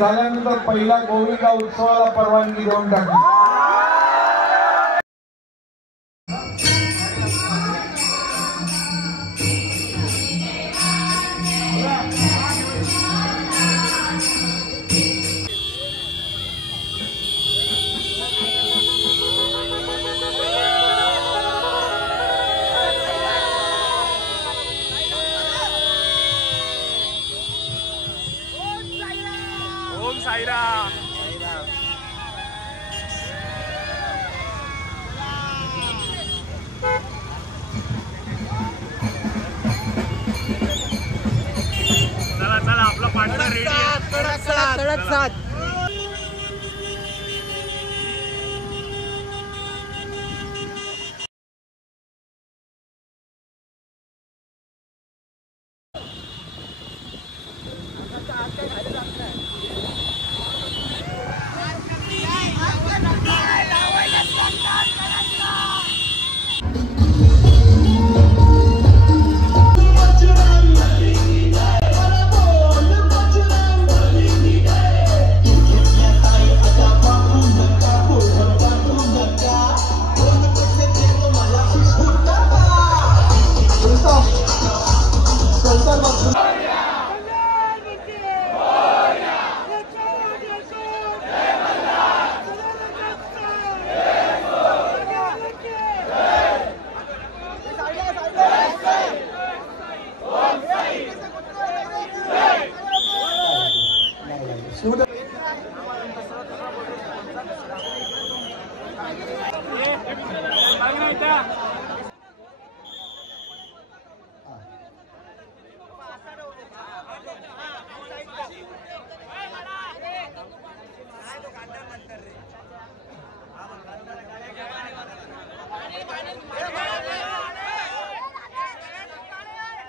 झाल्यानंतर पहिला गोविंदा उत्सवाला परवानगी देऊन टाकली। चला चला आपला पार्टनर रेडी आहे। कडक साथ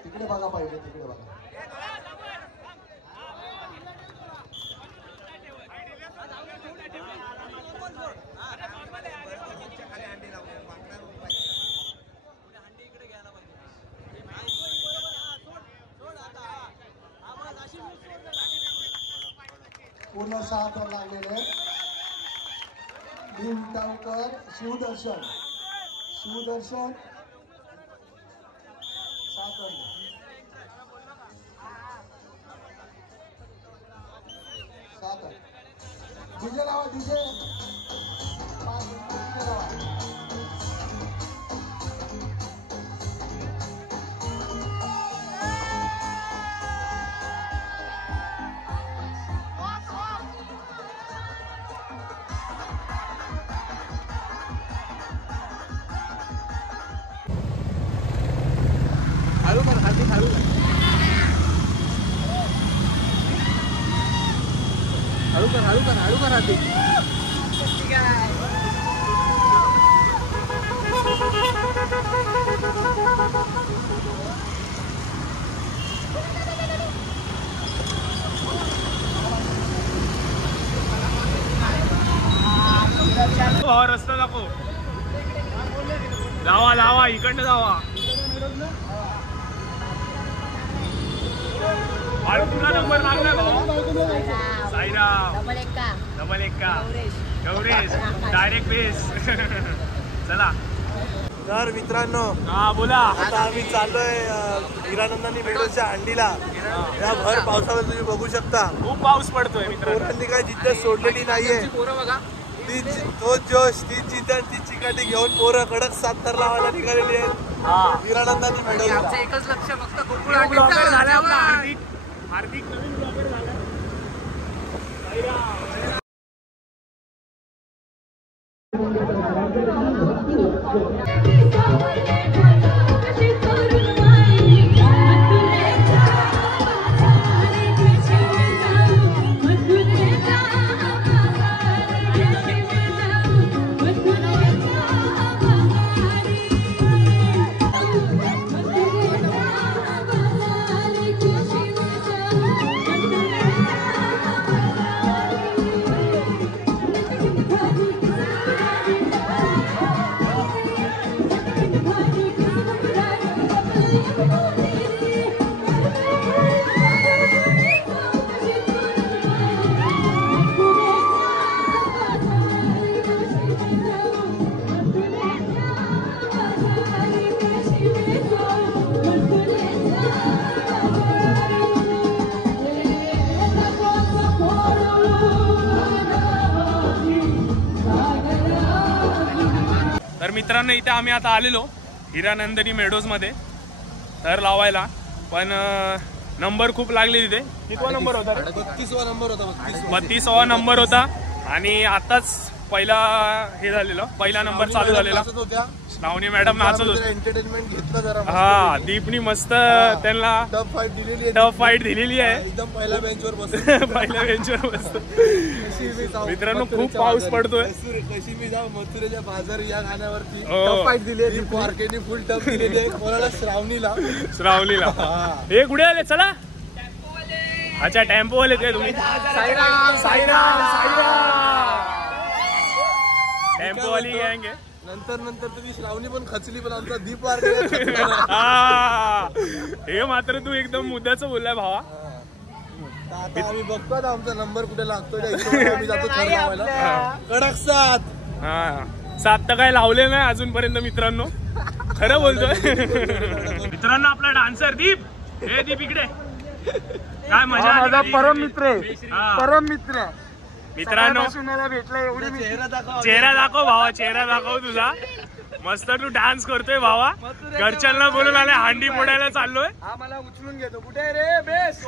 तिकडे बघा पाहिजे, तिकडे बघा। पूर्ण 7 वर लागलेले भीमटावकर शिवदर्शन 7 वर 7 डीजे लावा, डीजे 5 डीजे लावा। हळू कर आधी। रस्ता दाखव, लावा लावा इकडनं जावा। तुला नंबर लागला Sairam double Ekka Gauresh direct base. चला तर मित्रांनो, हा बोला। आता आम्ही चाललोय हिरानंदानी मेडोच्या हंडीला। या भर पावसामध्ये तुम्ही बघू शकता खूप पाऊस पडतोय मित्रांनो। पोरांनी काय जिद्द सोडलेली नाहीये। तो जोश, ती जिद्द, ती चिकाटी घेऊन पोरं कडक 7 तर लावायला निघालेली आहेत हिरानंदानी मेडोला। एकच लक्ष फक्त ब्लॉगर झाला आपला हार्दिक नवीन ब्लॉगर झाला। मित्रांनो इथे आम्ही आता आलेलो हिरानंदिनी मेडोज मध्ये थर लावायला, पण नंबर खूप लागले तिथे. कितवा नंबर होता? 32वा नंबर होता. 32वा नंबर होता. आणि आताच पहिला हे झालेलं, पहिला नंबर चालू झालेला. श्रावणी मॅडम नाचत होते. एंटरटेनमेंट घेतलं जरा. हा, दीपनी मस्त त्यांना टफ फाईट दिलेली आहे. एकदम पहिल्या बेंचवर बसून पहिल्या बेंचवर बसतो. मित्रांनो खूप पाऊस पडतोय. कशी मी जाऊ मथुरेच्या बाजार या गाण्यावरती टफ फाईट दिली आहे. मार्केटने फुल टफ दिलेली आहे. कोणाला? श्रावणीला. हे कुठे आले? चला. अच्छा, टेम्पो वाले ते तुम्ही? टेम्पो वाली गँग आहे. नंतर तुम्ही श्रावणी पण खचली, पण आमचा दीप हे मात्र तू एकदम मुद्द्याचं बोललाय भावा. आता आम्ही बघतो आता आमचा नंबर कुठे लागतोय. आम्ही जातो कडक 7 तर काय लावले नाही अजूनपर्यंत मित्रांनो, खरं बोलतोय. मित्रांनो आपला डान्सर दीप. हे दीप इकडे. काय मजा. माझा परम मित्र मित्रांनो भेटला. एवढी चेहरा दाखव भावा, चेहरा दाखव तुझा. मस्त तू डान्स करतोय भावा. घरच्यांना बोलून आले हांडी फोडायला चाललोय. हा मला उचलून घेतो. कुठे रे बेस?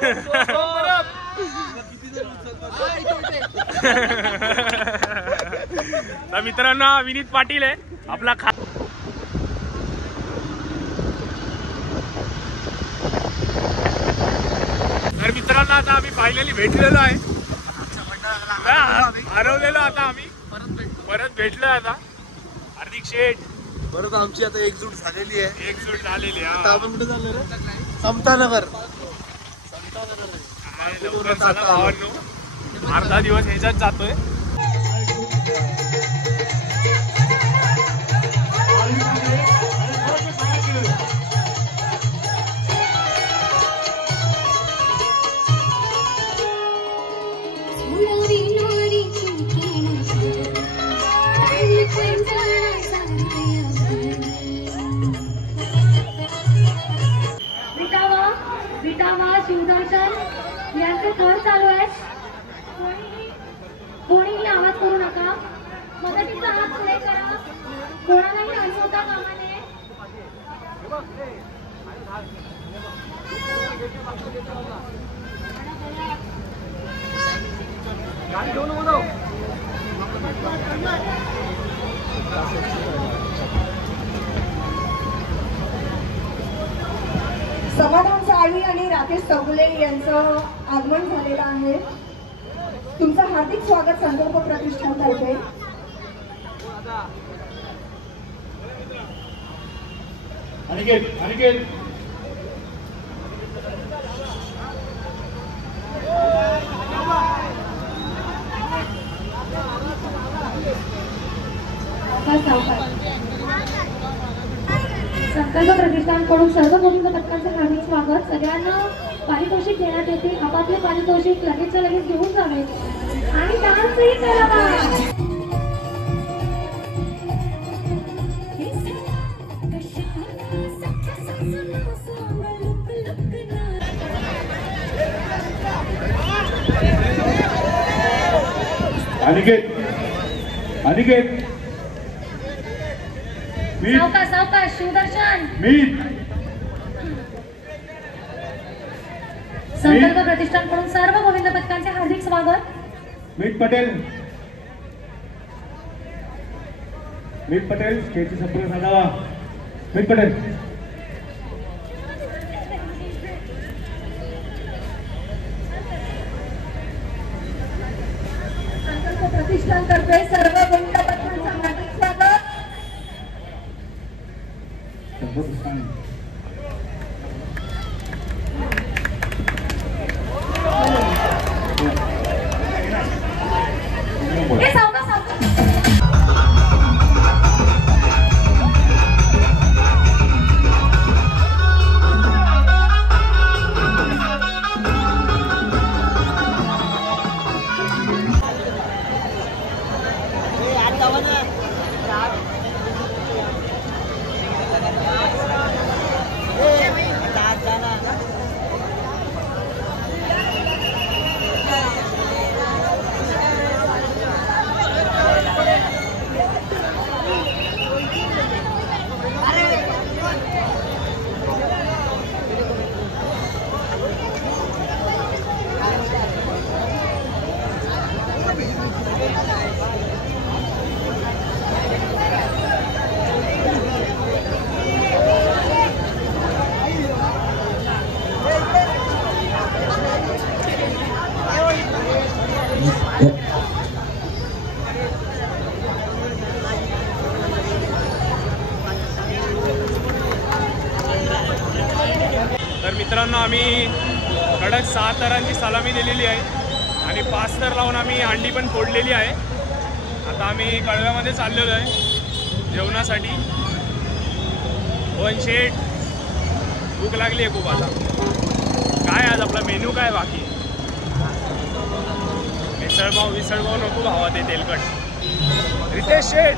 तर मित्रांनो विनीत पाटील आहे आपला. तर मित्रांनो आता आम्ही फायनली भेटलेलो आहे. हरवलेलो आता आम्ही परत भेटलोय. आता हार्दिक शेठ परत आमची आता एकजूट झालेली आहे. आता आपण कुठे चाललो रे? समतानगर. अर्धा दिवस ह्याच्यात जातोय. शिवदर्शन यांचे थर चालू आहेत. कोणीही आवाज करू नका. मदतीचा हात पुढे करा. कोणालाही हलवता कामा नये. समाधान साळवी आणि राकेश चौगुले यांचं आगमन झालेलं आहे. तुमचं हार्दिक स्वागत संकल्प प्रतिष्ठानतर्फे. संकल्प प्रतिष्ठानकडून सर्व गोविंद पथकांचे हार्दिक स्वागत. सगळ्यांना पारितोषिक देण्यात येते. आपापले पारितोषिक लगेचच्या लगेच घेऊन जावे आणि डान्सही करावा. अनिकेत सावकाश सावकाश. शिवदर्शन संकल्प प्रतिष्ठानकडून सर्व गोविंद पथकांचे हार्दिक स्वागत. मीत पटेल स्टेजची संपूर्ण सांगावा. मीत पटेल संकल्प प्रतिष्ठानतर्फे सर्व गोविंद पथकांचं हार्दिक स्वागत. मित्रांनो आम्ही कडक 6 तरांची सलामी दिलेली आहे आणि 5 तर लावून आम्ही अंडी पण फोडलेली आहे. आता आम्ही कळव्यामध्ये चाललेलो आहे जेवणासाठी. पण शेट भूक लागली आहे खूप. आता काय आज आपला मेनू काय बाकी? मिसळपाव नको भावा ते तेलकट. रितेश शेट,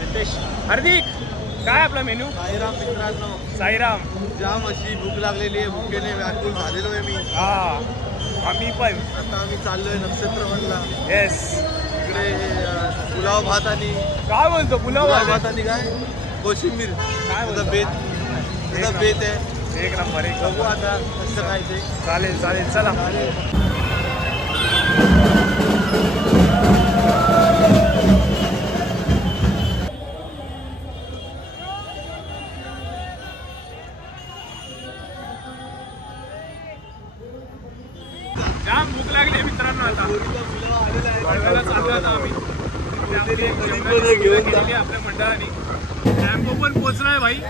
रितेश, हार्दिक काय आपला मेनू? साईराम मित्रांनो, साईराम. जाम अशी भूक लागलेली आहे, भुकेने व्याकुळ झालेलो आहे मी. हा आम्ही पण. आता आम्ही चाललोय नक्षत्रवनला. येस. इकडे पुलाव भात आणि काय बोलतो पुलाव भात आणि काय कोशिंबीर काय बोलतो बेत आहे. एक नंबर. एक बघू आता कसं काय ते. चालेल चालेल चला. जाम भूक लागली मित्रांनो. आता कळव्याला चाललो आता आम्ही. आपल्या मंडळाने टॅम्पो पण पोचलाय भाई.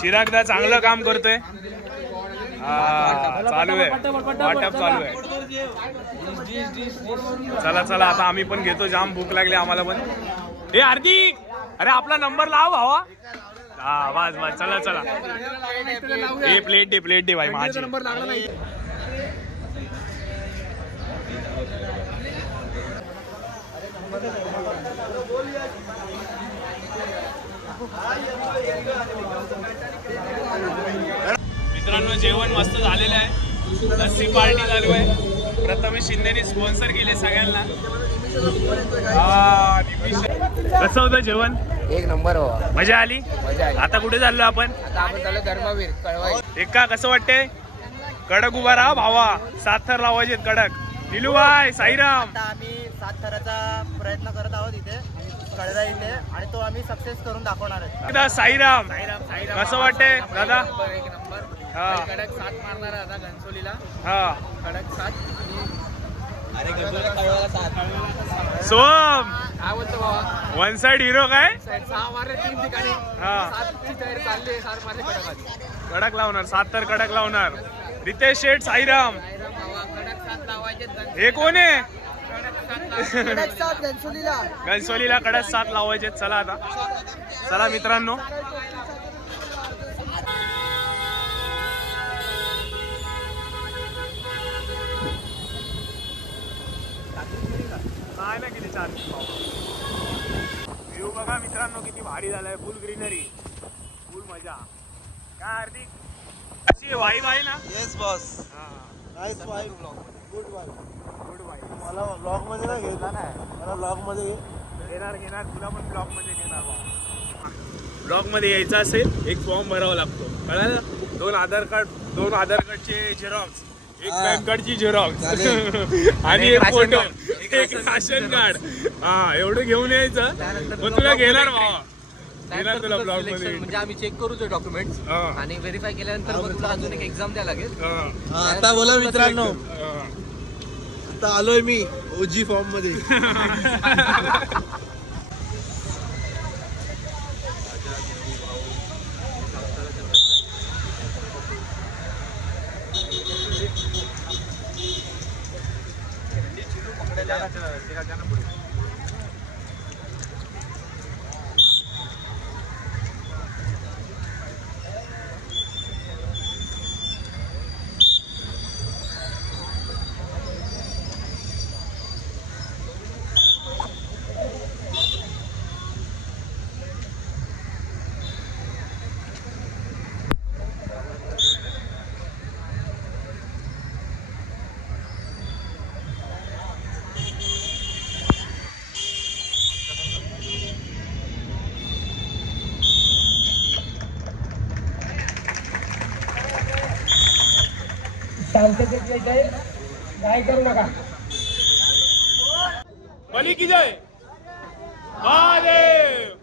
चिरागदा चांगलं काम करतोय. चालू आहे वाटप चालू आहे. चला चला आता आम्ही पण घेतो. जाम भूक लागली आम्हाला पण. हे हार्दिक अरे आपला नंबर लाव भावा. हा वाज वाज. चला चला. हे प्लेट दे भाई माझी. नंबर लागला नाही. मित्रांनो जेवण मस्त झालेलं आहे. लस्सी पार्टी चालू आहे. प्रथमेश शिंदेने स्पॉन्सर केले सगळ्यांना. कसं होतं जेवण? एक नंबर हो. मजा आली. आता कुठे चाललो आपण? आता आपण चाललो धर्मवीर कळवाई. एका कसं वाटतंय? कडक उभा राहा भावा. 7 थर लावायचे कडक. निलूबाई साईराम. आता आम्ही 7 थराचा प्रयत्न करत आहोत इथे कळवा इथे आणि तो आम्ही सक्सेस करून दाखवणार आहे. साईराम कसं वाटतंय दादा? एक नंबर. कडक 7 मारणार आहे आता घनसोलीला. हा कडक 7. सोम काय बोलतो बाबा? 1 साइड हिरो काय? 6 मारले 3 ठिकाणी. 7ची तयारी चालली आहे. 7 मारले कडक. कडक लावणार. 7 तर कडक लावणार. रितेश शेठ साईराम. कडक 7 लावायचे. हे कोण आहे? कडक 7 घनसोलीला. घनसोलीला कडक 7 लावायचे. चला आता चला मित्रांनो. काय ना किती छान व्ह्यू बघा मित्रांनो. किती भारी झालाय. फुल ग्रीनरी, फुल मजा. काय हार्दिक कशी वाईब आहे ना? Yes boss. Nice vibe. Good vibe. मला ब्लॉग मध्ये नाही घेतला ना. मला ब्लॉग मध्ये घेणार तुला पण ब्लॉग मध्ये घेणार. ब्लॉग मध्ये यायचं असेल एक फॉर्म भरावा लागतो कळलं? 2 आधार कार्डचे झेरॉक्स, एक पॅन कार्डची झेरॉक्स आणि एक फोटो, एक राशन कार्ड. हा एवढं घेऊन यायचं. मग तुला घेणार भावा. घेणार तुला ब्लॉग मध्ये. म्हणजे आम्ही चेक करू ते डॉक्युमेंट्स आणि व्हेरीफाय केल्यानंतर मग तुला अजून एक एक्झाम द्यायला लागेल. आता बोला मित्रांनो. आता आलोय मी ओजी फॉर्म मध्ये. काय करू नका. बली की जय महादेव.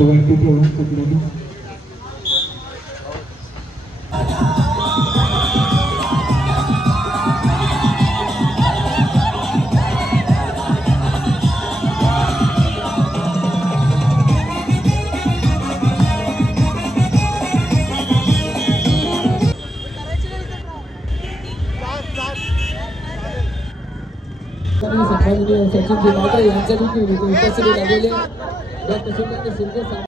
वरती ठेवून सगळ्यांनी सचिन दिवाकर यांच्या देखील उपस्थिती लाभलेले डॉक्टर सुंदर सिंह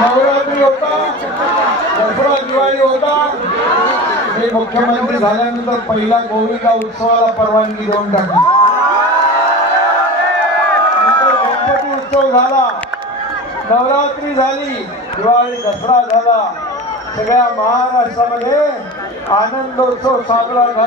नवरात्री होता, दसरा दिवाळी होता, हे मुख्यमंत्री झाल्यानंतर पहिला गोविंदा उत्सवाला परवानगी देऊन टाकली. गणपती उत्सव झाला, नवरात्री झाली, दिवाळी दसरा झाला, सगळ्या महाराष्ट्रामध्ये आनंदोत्सव साजरा झाला.